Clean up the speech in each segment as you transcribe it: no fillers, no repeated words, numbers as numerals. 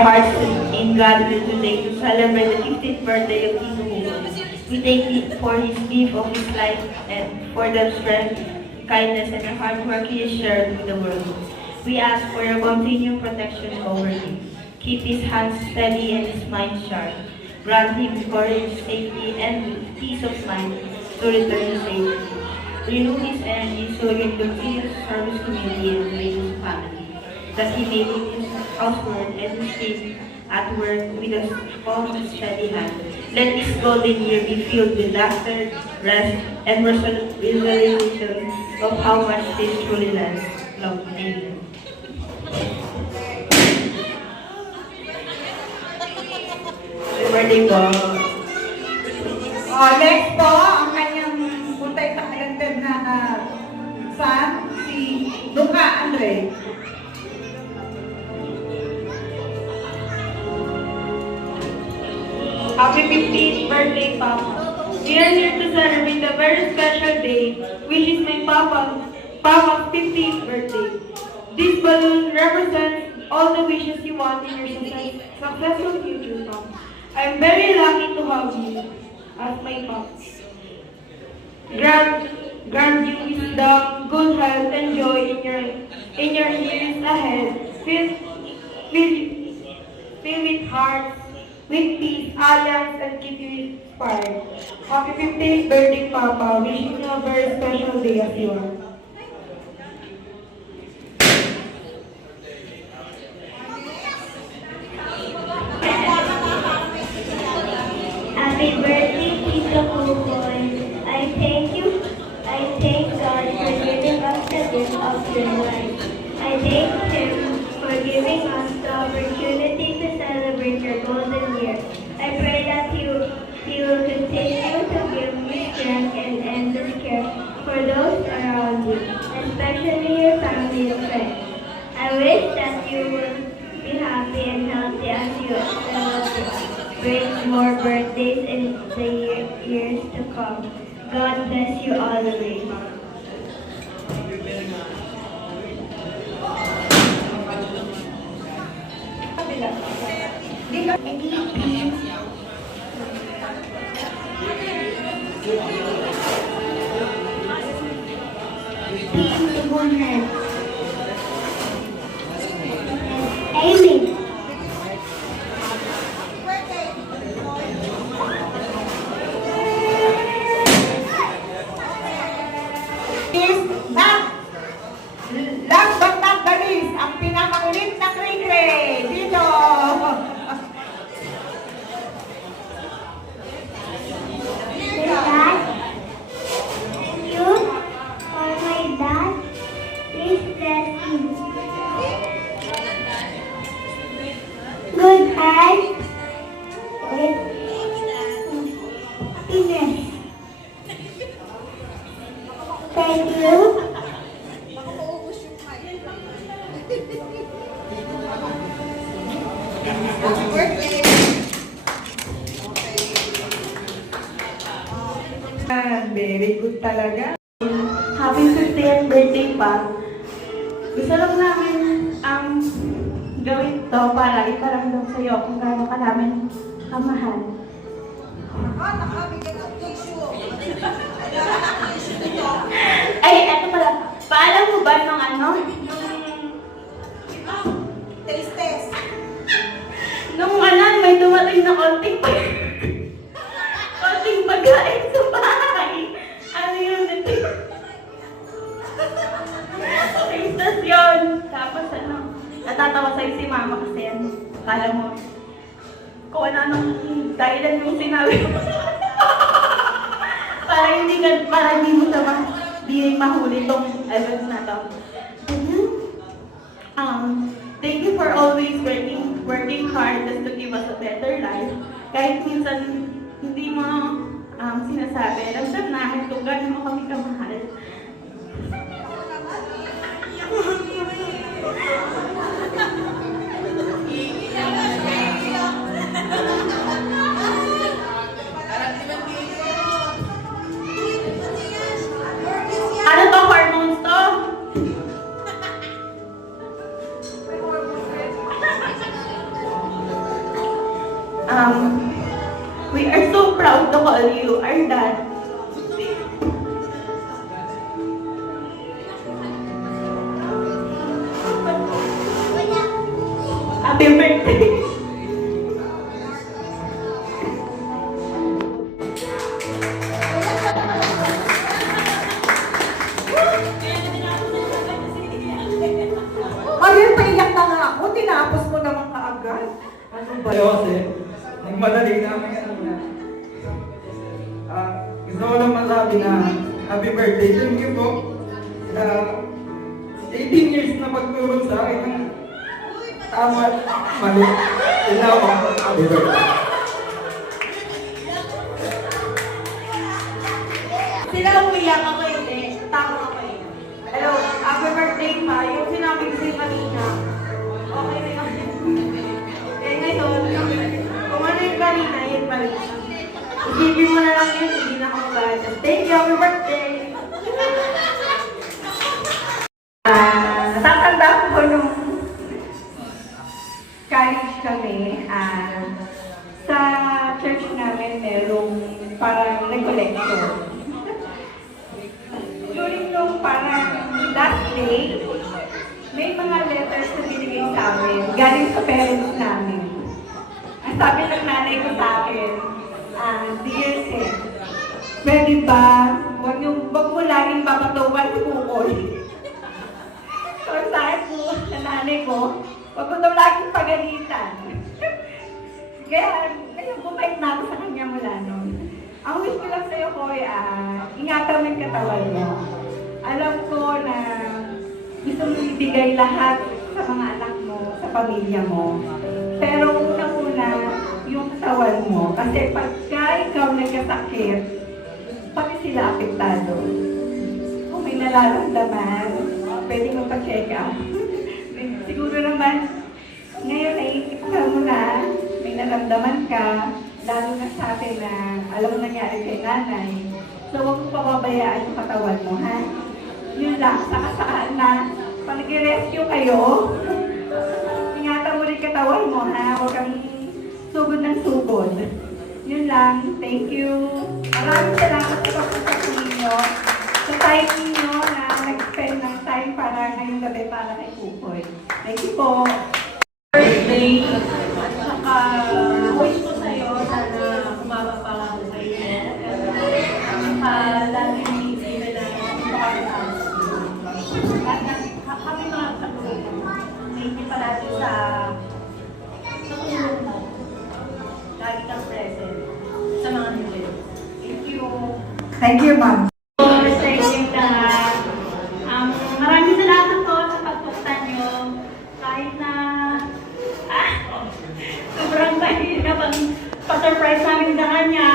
our hearts in gratitude today to celebrate the 50th birthday of Tito Hugo. We thank Him for His gift of His life and for the strength, kindness, and the hard work He has shared with the world. We ask for your continued protection over Him. Keep His hands steady and His mind sharp. Grant Him courage, safety, and peace of mind to return safely. Renew His energy so He can continue to serve His community and raise His family. That He may leave His household and His team at work with a strong and steady hand. Let this golden year be filled with laughter, rest, and realization of how much this truly loves. Amen. Birthday po. Next po, ang kanyang multi-talented na son, si Luca Andre. Happy 50th birthday, Papa. We are here to celebrate a very special day, which is my Papa's 50th birthday. This balloon represents all the wishes you want in your successful future, Papa. I am very lucky to have you as my Papa. Grant you wisdom, good health, and joy in your years ahead. Fill with hearts, with peace, alliance, and keep you inspired. Happy 50th birthday, Papa. Wishing you a very special day as you are. Happy birthday, Tito Kukoy. I thank God for giving us the gift of your life. I thank Him for giving us the opportunity to celebrate your golden year. I pray that He will continue to give me strength and endless care for those around you, especially your family and friends. I wish that you will be happy and healthy as you celebrate more birthdays in the years to come. God bless you all the way. Peace to goodness. Amen. Last but not the least, ang pinakakulit na kray-kray dito. Dad, thank you for my dad. Please bless him. Good health with happiness. Thank you. Very good talaga. Happy 50th birthday, Pa. Gusto lang namin gawin to para iparamdam sa iyo kung gaano ka namin kamahal. Ay, eto pala. Paalam mo ba nung Taste. nung may dumating na konting pagkain sa bahay. Ano yun? Tastas yun. Tapos natatawa sa'yo si Mama kasi kala mo kung anong dahilan yung sinabi mo. para hindi mo siya mahuli tong event na to. Thank you for always working hard just to give us a better life. Kahit minsan hindi mo sinasabi, ramdam namin kung gano'n mo kami kamahal. Ano to? Hormones to? We are so proud to call you our dad. Happy birthday! Ayun, paiyak na nga ako. Tinapos mo naman kaagad. Ano ba? Kasi, nagmadali na kami kanina. Gusto ko lang masabi na happy birthday. Thank you po. 18 years na pagtulong sa akin ng tama at mali. Ina ako, happy birthday. Sila umiyak ako hindi. Tama ako eh. Hello, happy birthday pa. Yung sinabi ko sa'yo kanina. Okay na yun. Eh ngayon, kung ano yung kanina, yun pa rin. Isipin mo na lang yun, hindi na ako bad. Thank you, happy birthday! Natatanda ko nung college kami, sa church namin merong parang recollection. During nung parang last day, may mga letters na binigay sa amin, galing sa parents namin. Ang sabi ng nanay ko sa akin, Dear Sid, pwede ba, wag mo laging papatukan si Kukoy. So, sabi ko sa nanay ko, wag mo daw laging pagalitan. Kaya, ngayon bumait na ako sa kanya mula noon. Ang wish ko lang sa'yo, Koy, ingatan mo yung katawan mo. Alam ko na gusto mo ibigay lahat sa mga anak mo, sa pamilya mo. Pero unang-una, yung katawan mo. Kasi pagka ikaw nagkasakit, pati sila apektado. Kung may nararamdaman, pwede mo pa-check up. Siguro naman, ngayon ay ikaw mo na, may naramdaman ka, lalo na sa atin na alam mo nangyari kay nanay. So, huwag mo pababayaan yung katawan mo, ha? Yun lang, saka na, pag nag-rescue kayo, ingatan mo rin katawan mo, ha? Huwag kang sugod ng sugod. Yun lang, thank you. Maraming salamat sa pagpunta ninyo. Sa time ninyo na nag-spend ng time para ngayong gabi para kay Kukoy. Thank you po. Birthday, at saka wish ko sa'yo, sana kumaba pa lang ako sa'yo. Lagi ni Sina na makakataas. Kami mga katulog. Thank you palagi sa tulong mo. Lagi kang present sa mga nila. Thank you. Thank you, ma'am. Sa inyong lahat. Maraming salamat po sa pagpunta nyo. Kahit na sobrang mahirap ang pa-surprise namin sa kanya.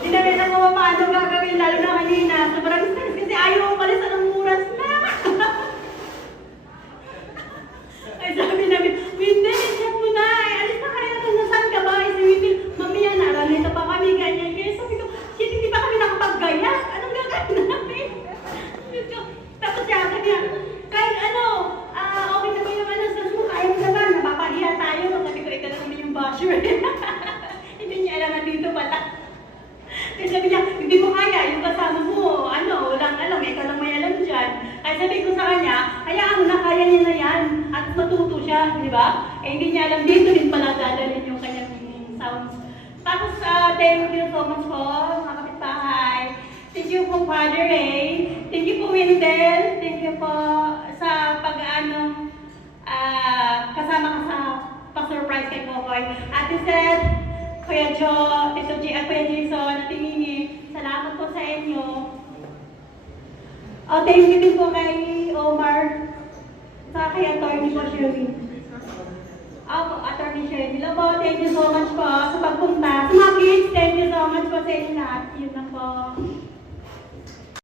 Hindi namin na kung paano gagawin, lalo na kanina. Sobrang stress kasi ayaw umalis ng oras na. Ay sabi namin, Windel, isip mo na. Alis na kayo. Nasaan ka ba? Si Windel, mamaya naralito pa kami. Ganyan. Kaya sabi ko, shit, hindi pa kami nakapag-gaya. Anong gagawin namin? Tapos siya, sabi niya, kahit ano, okay na ba yung ano, sa mo, kaya mo na ba? Napapahiya tayo. Sabi ko, ito na naman yung basher. Hindi niya alam na dito pala. Kasi sabi niya, hindi mo kaya, yung kasama mo, ano, walang alam, ikaw lang may alam dyan. Ay sabi ko sa kanya, hayaan mo na, kaya niya na yan. At matuto siya, di ba? Eh hindi niya alam, dito din pala dadalhin yung kanyang sounds. Tapos, thank you so much po, mga kapitbahay. Thank you po, Father Ray. Thank you po, Windel. Thank you po sa pag-ano, kasama ka sa pa-surprise kay Kokoy. Ate Seth, Kuya Jo, Tito G, at Kuya Jason, at Tinini, salamat po sa inyo. Thank you din po kay Omar, sa kay Atty. po Sherwin. Atty. Sherwin. Hello po, thank you so much po sa pagpunta. Sa mga kids, thank you so much po sa inyo lahat. Yun na po.